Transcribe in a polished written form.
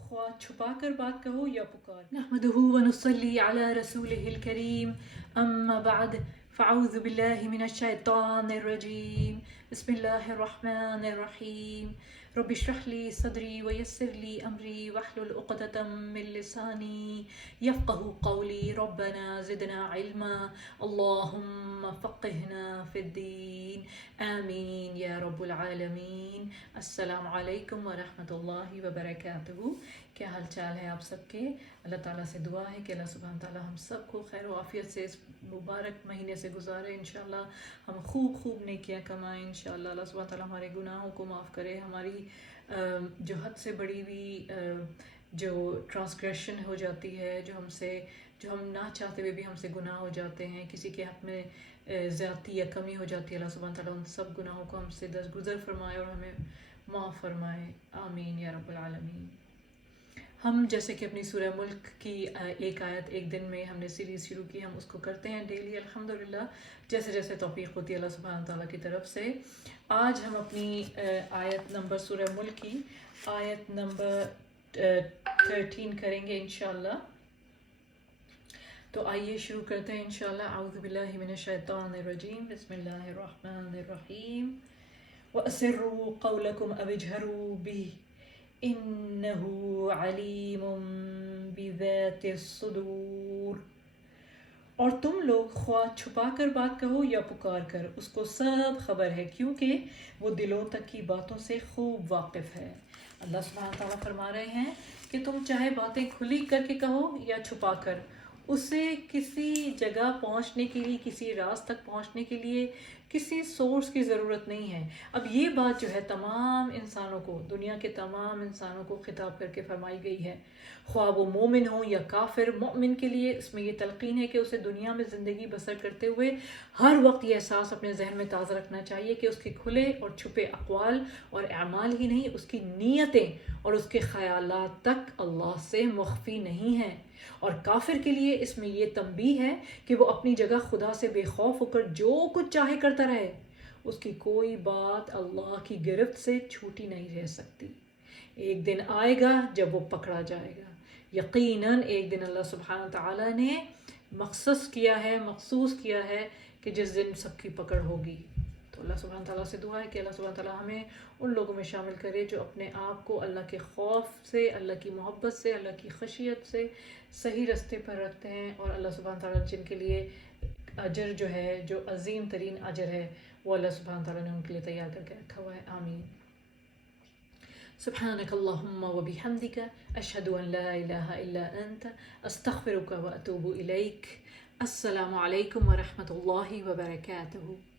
خواہ چھپا کر بات کہو یا پکار نحمدہ ونصلی علی رسولہ الکریم اما بعد فاعوذ باللہ من الشیطان الرجیم بسم اللہ الرحمن الرحیم رب اشرح لی صدری ویسر لی امری واحلل عقدۃ من لسانی یفقہوا قولی ربنا زدنا علما اللہم فقہنا فی الدین آمین یا رب العالمین۔ السلام علیکم ورحمۃ اللہ وبرکاتہ۔ کیا حال چال ہے آپ سب کے؟ اللہ تعالیٰ سے دعا ہے کہ اللہ سبحانہ تعالیٰ ہم سب کو خیر و عافیت سے اس مبارک مہینے سے گزارے، انشاءاللہ ہم خوب نیکیاں کمائیں، انشاءاللہ اللہ سبحانہ تعالیٰ ہمارے گناہوں کو معاف کرے، ہماری جو حد سے بڑی ہوئی جو ٹرانسگریشن ہو جاتی ہے، جو ہم نہ چاہتے ہوئے بھی ہم سے گناہ ہو جاتے ہیں، کسی کے حق میں زیادتی یا کمی ہو جاتی ہے، اللہ سبحانہ تعالیٰ ان سب گناہوں کو ہم سے درگزر فرمائے اور ہمیں معاف فرمائے، آمین یا رب العالمین۔ ہم جیسے کہ اپنی سورہ ملک کی ایک آیت ایک دن میں ہم نے سیریز شروع کی، ہم اس کو کرتے ہیں ڈیلی الحمدللہ، جیسے جیسے توفیق ہوتی ہے اللہ سبحانہ تعالیٰ کی طرف سے۔ آج ہم اپنی آیت نمبر سورہ ملک کی آیت نمبر 13 کریں گے انشاءاللہ۔ تو آئیے شروع کرتے ہیں انشاءاللہ۔ اعوذ باللہ من الشیطان الرجیم، بسم اللہ الرحمن الرحیم۔ وَأَسِرُّوا قَوْلَكُمْ أَوِ اجْهَرُوا بِهِ إِنَّهُ عَلِيمٌ بِذَاتِ الصُّدُورِ۔ اور تم لوگ خواہ چھپا کر بات کہو یا پکار کر، اس کو سب خبر ہے، کیونکہ وہ دلوں تک کی باتوں سے خوب واقف ہے۔ اللہ سبحانہ تعالیٰ فرما رہے ہیں کہ تم چاہے باتیں کھلی کر کے کہو یا چھپا کر، اسے کسی جگہ پہنچنے کے لیے، کسی راز تک پہنچنے کے لیے کسی سورس کی ضرورت نہیں ہے۔ اب یہ بات جو ہے تمام انسانوں کو، دنیا کے تمام انسانوں کو خطاب کر کے فرمائی گئی ہے، خواہ وہ مومن ہوں یا کافر۔ مومن کے لیے اس میں یہ تلقین ہے کہ اسے دنیا میں زندگی بسر کرتے ہوئے ہر وقت یہ احساس اپنے ذہن میں تازہ رکھنا چاہیے کہ اس کے کھلے اور چھپے اقوال اور اعمال ہی نہیں، اس کی نیتیں اور اس کے خیالات تک اللہ سے مخفی نہیں ہیں۔ اور کافر کے لیے اس میں یہ تنبیہ ہے کہ وہ اپنی جگہ خدا سے بے خوف ہو کر جو کچھ چاہے کرتا رہے، اس کی کوئی بات اللہ کی گرفت سے چھوٹی نہیں رہ سکتی۔ ایک دن آئے گا جب وہ پکڑا جائے گا، یقیناً ایک دن اللہ سبحانہ تعالیٰ نے مخصوص کیا ہے کہ جس دن سب کی پکڑ ہوگی۔ تو اللہ سبحانہ تعالیٰ سے دعا ہے کہ اللہ سبحانہ تعالیٰ ہمیں ان لوگوں میں شامل کرے جو اپنے آپ کو اللہ کے خوف سے، اللہ کی محبت سے، اللہ کی خشیت سے صحیح رستے پر رکھتے ہیں، اور اللہ سبحانہ تعالیٰ جن کے لیے اجر جو ہے، جو عظیم ترین اجر ہے، وہ اللہ سبحانہ تعالیٰ نے ان کے لیے تیار کر کے رکھا ہوا ہے، آمین۔ سبحانک اللہم وبحمدک، اشہد ان لا الہ الا انت، استغفرک واتوب الیک۔ السلام علیکم ورحمۃ اللہ وبرکاتہ۔